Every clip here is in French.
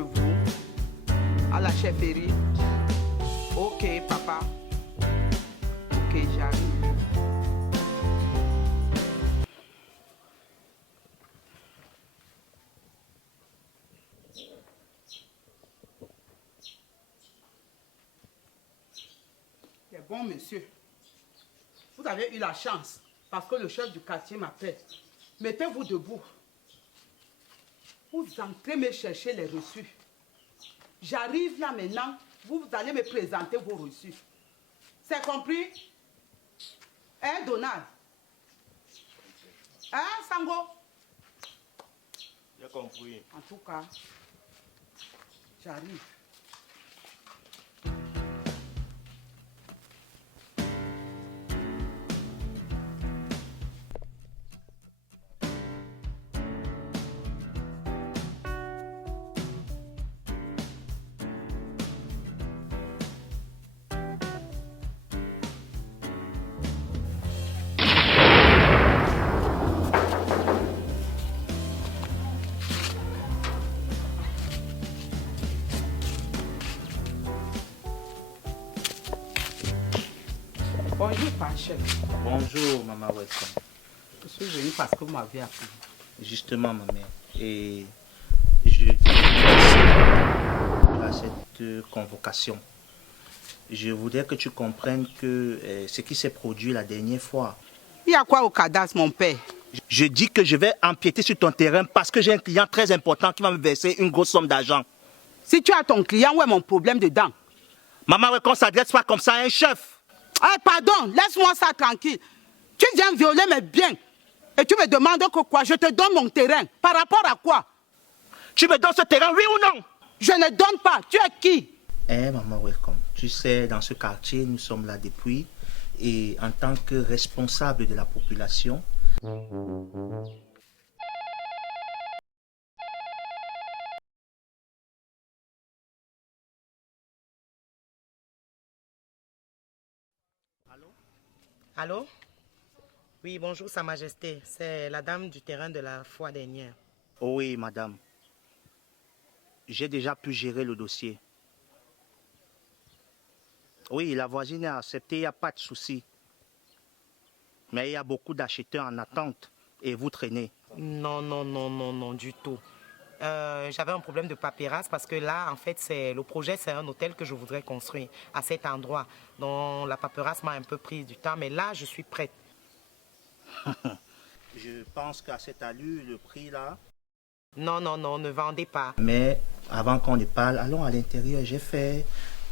vous à la chefferie. Ok, papa. Ok, j'arrive. C'est bon, monsieur. Vous avez eu la chance parce que le chef du quartier m'appelle. Mettez-vous debout. Vous entrez me chercher les reçus. J'arrive là maintenant. Vous allez me présenter vos reçus. C'est compris? Hein, Donald? Hein, Sango? J'ai compris. En tout cas, j'arrive. Bonjour, Panchel. Bonjour, maman Welcome. Je suis venu parce que vous m'avez appelé. Justement, ma mère. Et je à cette convocation. Je voudrais que tu comprennes que ce qui s'est produit la dernière fois. Il y a quoi au cadastre, mon père? Je dis que je vais empiéter sur ton terrain parce que j'ai un client très important qui va me verser une grosse somme d'argent. Si tu as ton client, où est mon problème dedans? Maman Welcome ne s'adresse pas comme ça à un chef. Ah, pardon, laisse-moi ça tranquille. Tu viens violer mes biens. Et tu me demandes que quoi? Je te donne mon terrain. Par rapport à quoi? Tu me donnes ce terrain, oui ou non? Je ne donne pas. Tu es qui? Maman Welcome, tu sais, dans ce quartier, nous sommes là depuis. Et en tant que responsable de la population, Allô? Oui, bonjour, Sa Majesté. C'est la dame du terrain de la fois dernière. oh oui, madame. J'ai déjà pu gérer le dossier. Oui, la voisine a accepté, il n'y a pas de souci. Mais il y a beaucoup d'acheteurs en attente et vous traînez. Non, du tout. J'avais un problème de paperasse parce que là, en fait, le projet, c'est un hôtel que je voudrais construire à cet endroit. Donc, la paperasse m'a un peu pris du temps, mais là, je suis prête. Je pense qu'à cette allure, le prix là... Non, ne vendez pas. Mais avant qu'on ne parle, allons à l'intérieur. J'ai fait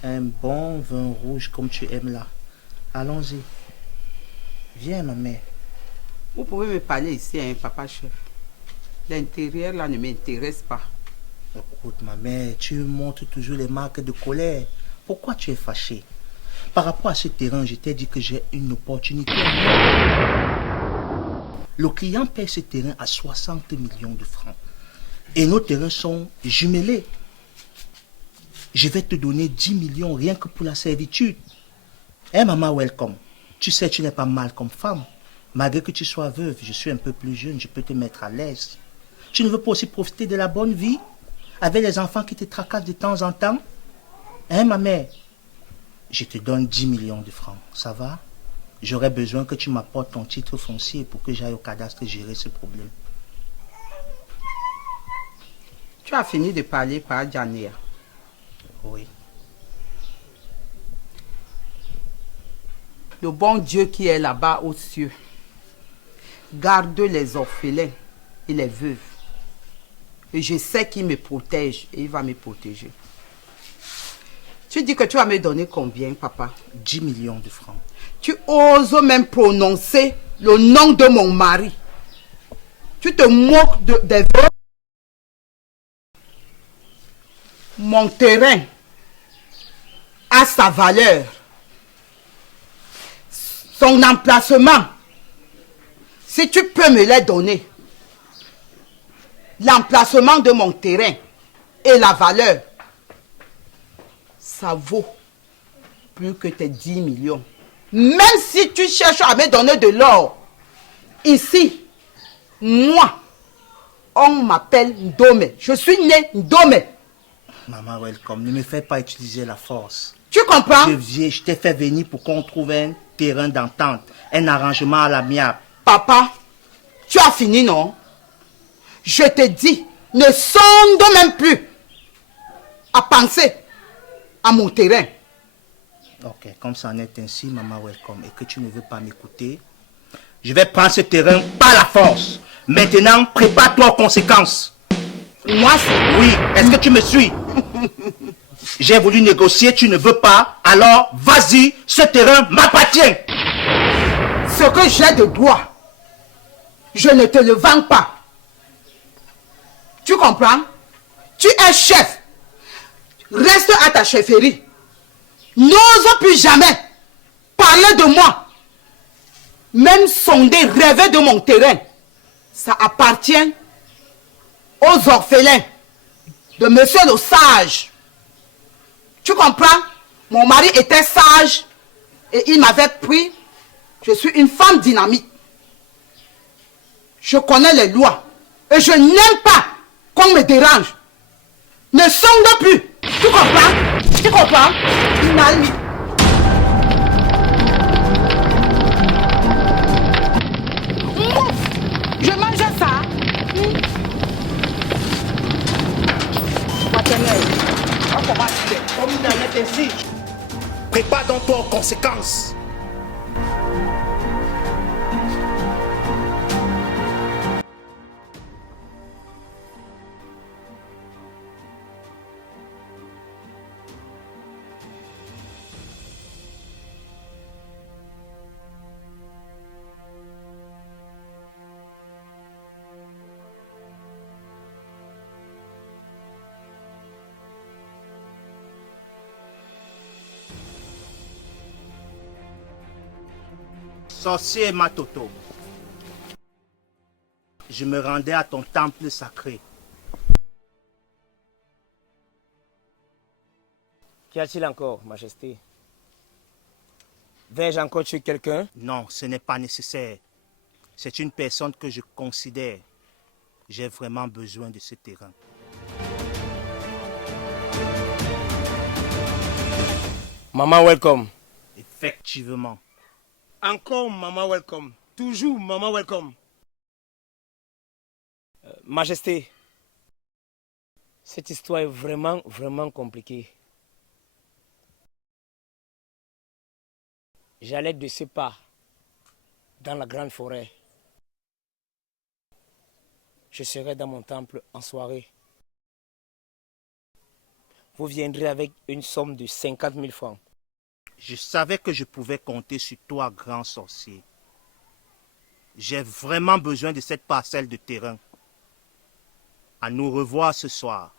un bon vin rouge comme tu aimes là. Allons-y. Viens, ma mère. Vous pouvez me parler ici, hein, papa chef. L'intérieur là ne m'intéresse pas. Écoute, ma mère, tu montres toujours les marques de colère. Pourquoi tu es fâchée? Par rapport à ce terrain, je t'ai dit que j'ai une opportunité. Le client paie ce terrain à 60 millions de francs. Et nos terrains sont jumelés. Je vais te donner 10 millions rien que pour la servitude. Maman Welcome, tu sais, tu n'es pas mal comme femme. Malgré que tu sois veuve, je suis un peu plus jeune, je peux te mettre à l'aise. Tu ne veux pas aussi profiter de la bonne vie avec les enfants qui te tracassent de temps en temps? Ma mère, je te donne 10 millions de francs, ça va? J'aurais besoin que tu m'apportes ton titre foncier pour que j'aille au cadastre gérer ce problème. Tu as fini de parler par Djania. Oui. Le bon Dieu qui est là-bas aux cieux garde les orphelins et les veuves. Et je sais qu'il me protège et il va me protéger. Tu dis que tu vas me donner combien, papa? 10 millions de francs. Tu oses même prononcer le nom de mon mari. Tu te moques des veuves. Mon terrain a sa valeur. Son emplacement, si tu peux me les donner, l'emplacement de mon terrain et la valeur, ça vaut plus que tes 10 millions. Même si tu cherches à me donner de l'or, ici, moi, on m'appelle Ndome. Je suis né Ndome. Maman, welcome. Ne me fais pas utiliser la force. Tu comprends? Je t'ai fait venir pour qu'on trouve un terrain d'entente, un arrangement à l'amiable. Papa, tu as fini, non? Je te dis, ne sonde même plus à penser à mon terrain. Ok, comme ça en est ainsi, maman, welcome, et que tu ne veux pas m'écouter, je vais prendre ce terrain par la force. Maintenant, prépare-toi aux conséquences. Moi, c'est... Oui, est-ce que tu me suis? J'ai voulu négocier, tu ne veux pas, alors vas-y, ce terrain m'appartient. Ce que j'ai de droit, je ne te le vends pas. Tu comprends? Tu es chef. Reste à ta chefferie. N'ose plus jamais parler de moi. Même sonder, rêver de mon terrain. Ça appartient aux orphelins de Monsieur le Sage. Tu comprends? Mon mari était sage et il m'avait pris. Je suis une femme dynamique. Je connais les lois et je n'aime pas qu'on me dérange. Ne sonde plus. Tu comprends? Tu comprends? Nalmi. Je mange ça. Comme il en est ainsi, prépare donc toi aux conséquences. Sorcier Matoto, je me rendais à ton temple sacré. Qu'y a-t-il encore, Majesté? Vais-je encore tuer quelqu'un? Non, ce n'est pas nécessaire. C'est une personne que je considère. J'ai vraiment besoin de ce terrain. Maman, welcome. Effectivement. Encore Maman, welcome. Toujours Maman, welcome. Majesté, cette histoire est vraiment compliquée. J'allais de ce pas dans la grande forêt. Je serai dans mon temple en soirée. Vous viendrez avec une somme de 50 000 francs. Je savais que je pouvais compter sur toi, grand sorcier. J'ai vraiment besoin de cette parcelle de terrain. À nous revoir ce soir.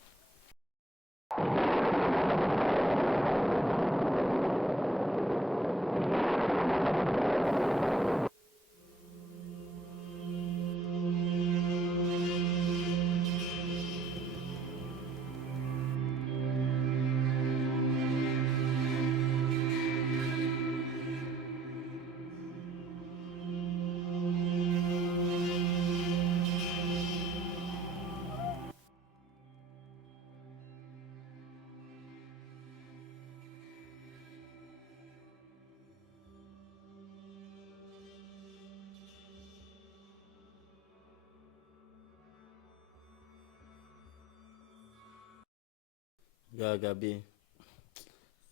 Gars, Gabi,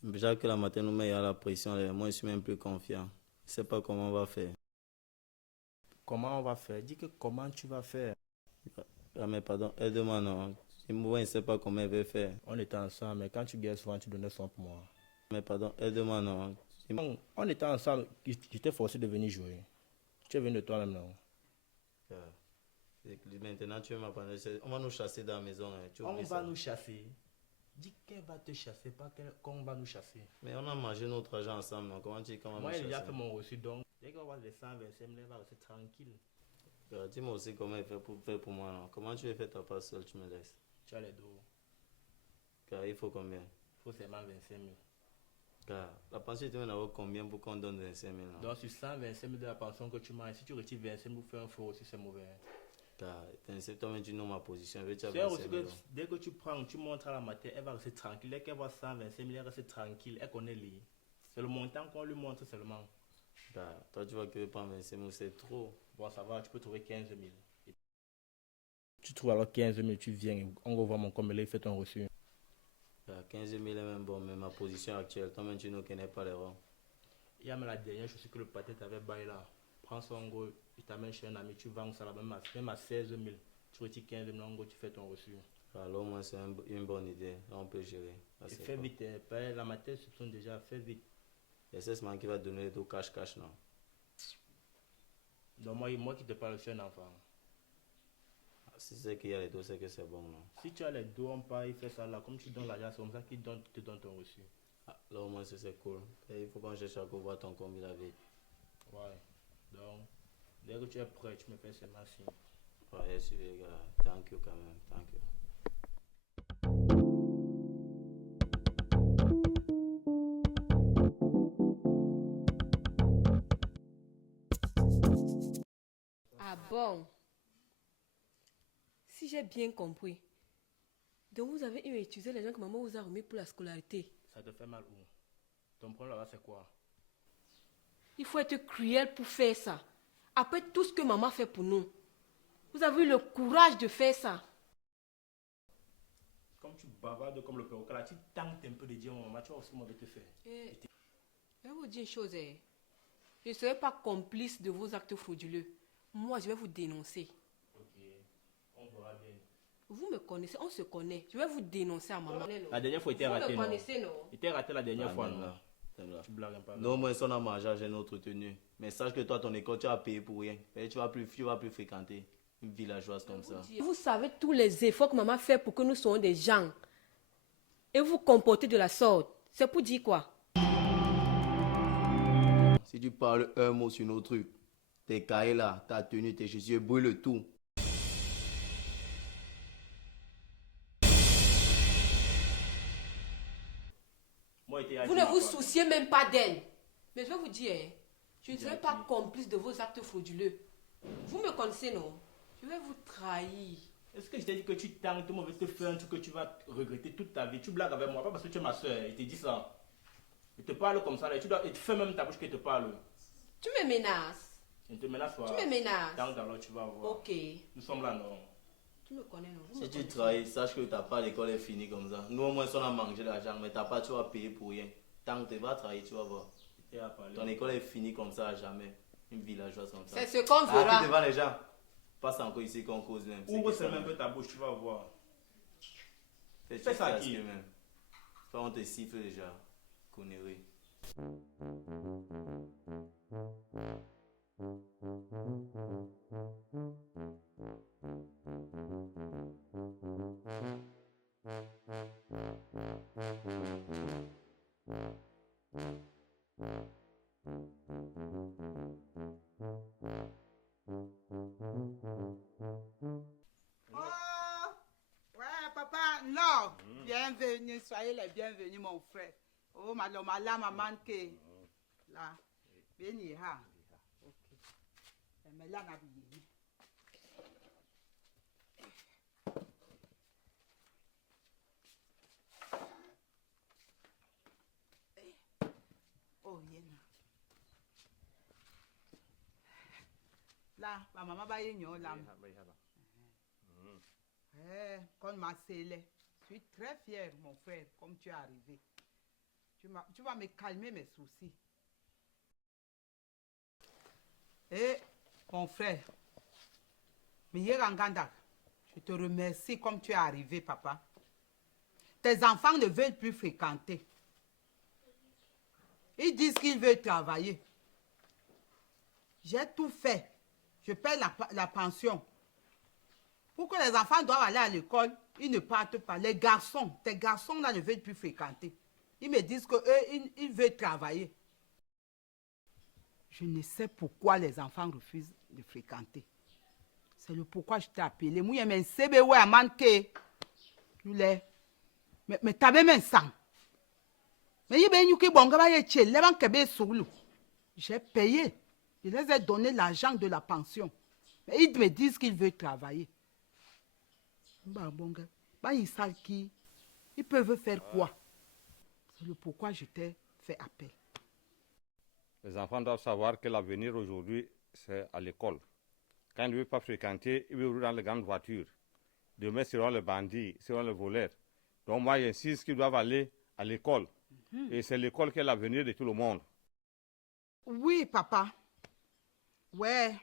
déjà que la matin nous met à la pression, moi je suis même plus confiant. Je sais pas comment on va faire. Comment on va faire? Dis que comment tu vas faire? Ah, mais pardon, aide-moi non. Moi je ne sais pas comment elle veut faire. On était ensemble, mais quand tu gagnes souvent, tu donnais soin pour moi. Mais pardon, aide-moi non. On était ensemble, j'étais forcé de venir jouer. Tu es venu de toi-même, non? Maintenant tu m'as parlé. On va nous chasser dans la maison. Hein. On va nous chasser. Dis qu'elle va te chasser, pas qu'on va nous chasser. Mais on a mangé notre argent ensemble. Non? Comment tu comment moi, nous j'ai déjà chasser? fait mon reçu, donc dès qu'on va les 125 000, elle va rester tranquille. Dis-moi aussi comment elle fait pour moi. Non? Comment tu veux faire ta part seule, tu me laisses? Tu as les dos. Il faut combien? Il faut seulement 25 000. La pension, tu veux en avoir combien pour qu'on donne 25 000? Non? Donc sur 125 000 de la pension que tu m'as, si tu retires 25 000 pour faire un faux aussi, c'est mauvais. Toi-même, tu know ma position. Tu as C'est 25 aussi que 000. dès que tu prends, tu montres à la matin, elle va rester tranquille. Dès qu'elle voit 125 000, elle reste tranquille. Elle connaît les. C'est le montant qu'on lui montre seulement. Toi, tu vois que prendre 25 000, c'est trop. Bon, ça va, tu peux trouver 15 000. Tu trouves alors 15 000, tu viens, on revoit mon comme il fait ton reçu. 15 000 est même bon, mais ma position actuelle, toi-même, tu ne connais pas les rangs. Il y a même la dernière chose que le pâté t'avait baillé là. Prends ça en gros, il t'amène chez un ami, tu vends ça là, même à 16 000. Tu retires 15 000, en gros, tu fais ton reçu. Alors, moi, c'est une bonne idée. Là, on peut gérer. Là, Et c'est fais pas- vite, la matière soupçonne déjà, fais vite. Et c'est ce man qui va donner le tout cash, non? Donc moi qui te parle, je suis un enfant. Si c'est qu'il y a les deux, c'est que c'est bon, non? Si tu as les deux, on part, il fait ça là, comme tu donnes l'argent, c'est comme ça qu'il te donne ton reçu. Là, au moins, c'est cool. Et il faut qu'on cherche à voir ton combi la vie. Ouais. Donc, dès que tu es prêt, tu me fais seulement signe. Ouais, je suis les gars. Thank you quand même. Thank you. Ah bon? Si j'ai bien compris. Donc vous avez utilisé l'argent que maman vous a remis pour la scolarité. Ça te fait mal où? Ton problème là, c'est quoi? Il faut être cruel pour faire ça. Après tout ce que maman fait pour nous. Vous avez eu le courage de faire ça. Comme tu bavardes comme le perroquet là, tu tentes un peu de dire maman, tu vois aussi ce que moi je vais te faire. Je vais vous dire une chose. Je ne serai pas complice de vos actes frauduleux. Moi, je vais vous dénoncer. Ok, on verra bien. Vous me connaissez, on se connaît. Je vais vous dénoncer à maman. La dernière fois, il était Vous raté, me non? connaissez, non? Il était raté la dernière fois, même non? là. Même là. Tu blagues un peu. Non, moi, si on a mangé, j'ai notre tenue. Mais sache que toi, ton école, tu as payé pour rien. Et tu vas plus fréquenter une villageoise comme ça. Vous savez tous les efforts que maman fait pour que nous soyons des gens. Et vous vous comportez de la sorte. C'est pour dire quoi? Si tu parles un mot sur nos trucs, tes cahiers là, ta tenue, tes chaussures, brûle le tout. Moi, il était Vous raté, ne vous ma foi. souciez même pas d'elle. Mais je vais vous dire, je ne serai pas complice de vos actes frauduleux. Vous me connaissez, non? Je vais vous trahir. Est-ce que je t'ai dit que tu tentes, tout le monde veut te faire un truc que tu vas regretter toute ta vie? Tu blagues avec moi, pas parce que tu es ma soeur, il te dit ça. Il te parle comme ça, là, il te fait même ta bouche qu'il te parle. Tu me menaces. Il te menace pas. Tu me menaces. Tente alors, tu vas voir. Ok. Nous sommes là, non? Tu me connais, non? Vous me Si tu connaissez. trahis, sache que t'as pas l'école est finie comme ça. Nous au moins on a mangé l'argent, mais t'as pas, tu vas payer pour rien. Tant que tu vas trahir, tu vas voir. Il t'a parlé. Ton école est finie comme ça à jamais. Une villageoise comme ça. C'est ce qu'on Arrête verra. devant les gens. Passe encore ici qu'on cause même. Ouvre seulement un peu ta bouche, tu vas voir. Fais Fais ça qui qui? même. Toi on te siffle déjà. Connerie. Oh, ouais, papa, non. Bienvenue, soyez les bienvenus, mon frère. Oh, maloma, maman, que. Là, venez, ha. Ok. Mais là, on a bien. Oh, yeah. Là, ma maman va y aller là. Quand ma scellé, je suis très fière, mon frère, comme tu es arrivé. Tu vas me calmer mes soucis. Et mon frère, je te remercie comme tu es arrivé, papa. Tes enfants ne veulent plus fréquenter. Ils disent qu'ils veulent travailler. J'ai tout fait. Je paie la pension. Pour que les enfants doivent aller à l'école, ils ne partent pas. Les garçons, tes garçons là ne veulent plus fréquenter. Ils me disent qu'eux, ils veulent travailler. Je ne sais pourquoi les enfants refusent de fréquenter. C'est le pourquoi je t'ai appelé. Moi, je sais que je manqué. Mais tu as même ça. Mais j'ai payé. Je les ai donné l'argent de la pension. Et ils me disent qu'ils veulent travailler. Bah, bon gars, bah, ils savent qui. Ils peuvent faire quoi? C'est le pourquoi je t'ai fait appel. Les enfants doivent savoir que l'avenir aujourd'hui, c'est à l'école. Quand ils ne veulent pas fréquenter, ils veulent rouler dans les grandes voitures. Demain, seront les bandits, seront les voleurs. Donc moi, j'insiste qu'ils doivent aller à l'école. Et c'est l'école qui est l'avenir de tout le monde. Oui, papa. Ouais.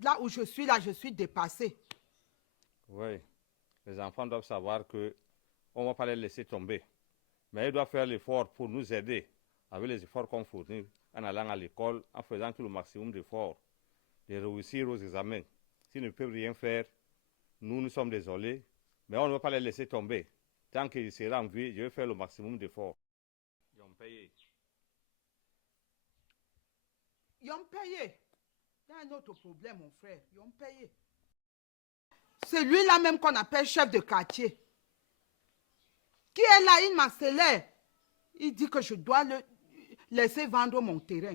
Là où je suis dépassée. Oui. Les enfants doivent savoir que on ne va pas les laisser tomber. Mais ils doivent faire l'effort pour nous aider avec les efforts qu'on fournit en allant à l'école, en faisant tout le maximum d'efforts, de réussir aux examens. S'ils ne peuvent rien faire, nous sommes désolés, mais on ne va pas les laisser tomber. Tant qu'ils seront en vie, je vais faire le maximum d'efforts. Ils ont payé. Ils ont payé. Il y a un autre problème, mon frère. Ils ont payé. C'est lui-là même qu'on appelle chef de quartier. Qui est là, il m'accélère. Il dit que je dois le laisser vendre mon terrain.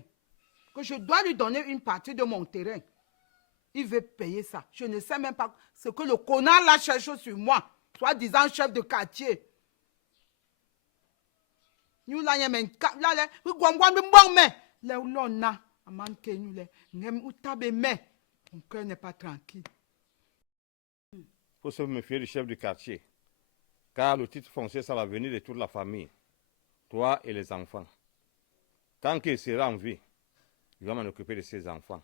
Que je dois lui donner une partie de mon terrain. Il veut payer ça. Je ne sais même pas ce que le connard là cherche sur moi. Soi-disant chef de quartier. Nous là, il y mon cœur n'est pas tranquille. Il faut se méfier du chef du quartier. Car le titre foncier, c'est l'avenir de toute la famille. Toi et les enfants. Tant qu'il sera en vie, il va m'en occuper de ses enfants.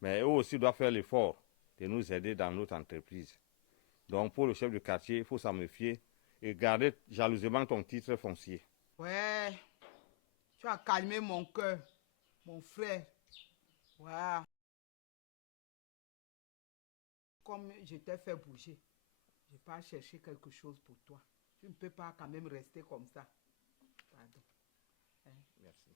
Mais eux aussi doivent faire l'effort de nous aider dans notre entreprise. Donc pour le chef du quartier, il faut s'en méfier et garder jalousement ton titre foncier. Ouais, tu as calmé mon cœur, mon frère. Ouais. Comme je t'ai fait bouger, je vais pas chercher quelque chose pour toi. Tu ne peux pas quand même rester comme ça. Pardon. Hein? Merci.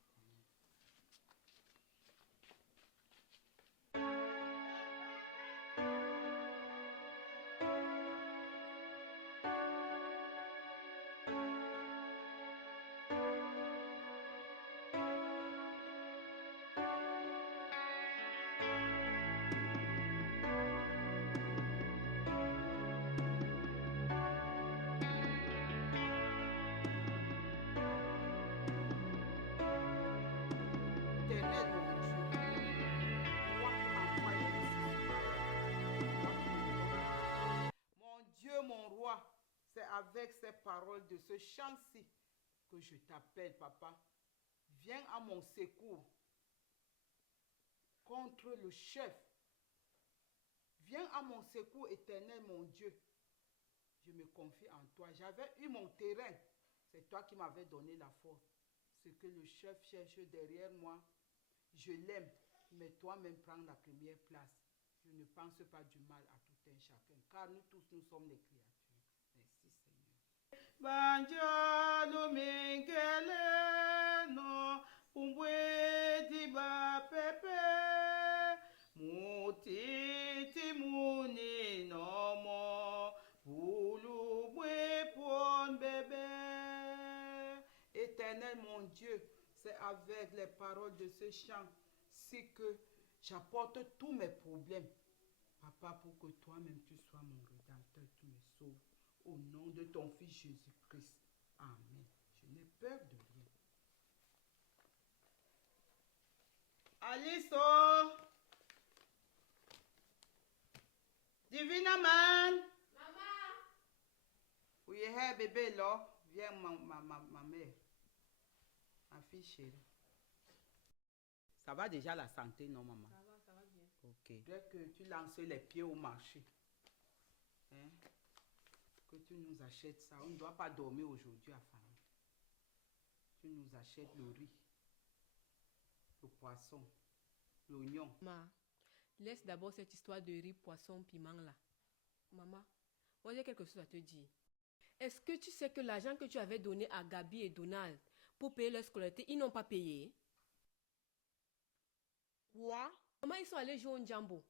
Mon roi, c'est avec ces paroles de ce chant-ci que je t'appelle, papa. Viens à mon secours contre le chef. Viens à mon secours éternel, mon Dieu. Je me confie en toi. J'avais eu mon terrain. C'est toi qui m'avais donné la force. Ce que le chef cherche derrière moi, je l'aime. Mais toi-même prends la première place. Je ne pense pas du mal à tout un chacun, car nous tous, nous sommes les créatures. Merci Seigneur. Banjo mingele no umbwe diba pepe mutiti muni nomo boulubwe pon bébé. Éternel mon Dieu, c'est avec les paroles de ce chant si que j'apporte tous mes problèmes. Papa, pour que toi-même tu sois mon rédempteur, tu me sauves. Au nom de ton Fils Jésus-Christ. Amen. Je n'ai peur de rien. Aliso! Divina man! Maman! Oui, hey, bébé là. Viens, ma mère. Ma fille chérie. Ça va déjà la santé, non, maman? Ça va bien. Ok. Dès que tu lances les pieds au marché, hein, que tu nous achètes ça. On ne doit pas dormir aujourd'hui à Fanny. Tu nous achètes le riz, le poisson, l'oignon. Maman, laisse d'abord cette histoire de riz, poisson, piment là. Maman, moi j'ai quelque chose à te dire. Est-ce que tu sais que l'argent que tu avais donné à Gabi et Donald pour payer leur scolarité, ils n'ont pas payé? Quoi? Maman, ils sont allés jouer au Djambo.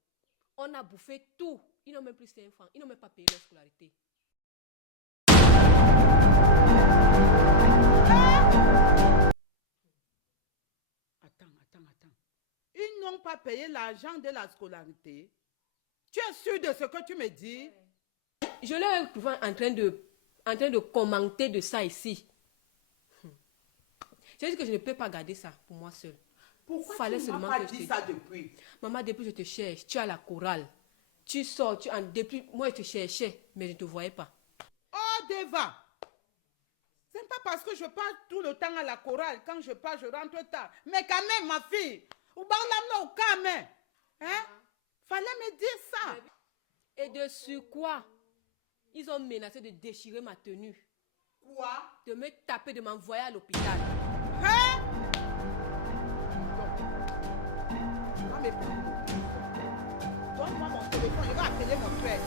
On a bouffé tout. Ils n'ont même plus 5 francs. Ils n'ont même pas payé leur scolarité. Attends. Ils n'ont pas payé l'argent de la scolarité? Tu es sûr de ce que tu me dis? Je l'ai souvent en train de commenter de ça ici. J'ai dit que je ne peux pas garder ça pour moi seule. Pourquoi Fallait tu ne seulement m'as pas que je dit te- ça depuis? Maman, depuis que je te cherche, tu as la chorale. Tu sors, depuis moi je te cherchais, mais je ne te voyais pas. Oh, Deva! Ce n'est pas parce que je parle tout le temps à la chorale. Quand je pars, je rentre tard. Mais quand même, ma fille, ou au camé. Hein? Fallait me dire ça. Et de sur quoi? Ils ont menacé de déchirer ma tenue, Quoi? de me taper, de m'envoyer à l'hôpital. Hein? Tu vas me prendre mon téléphone. Donne-moi mon téléphone, je vais appeler mon frère.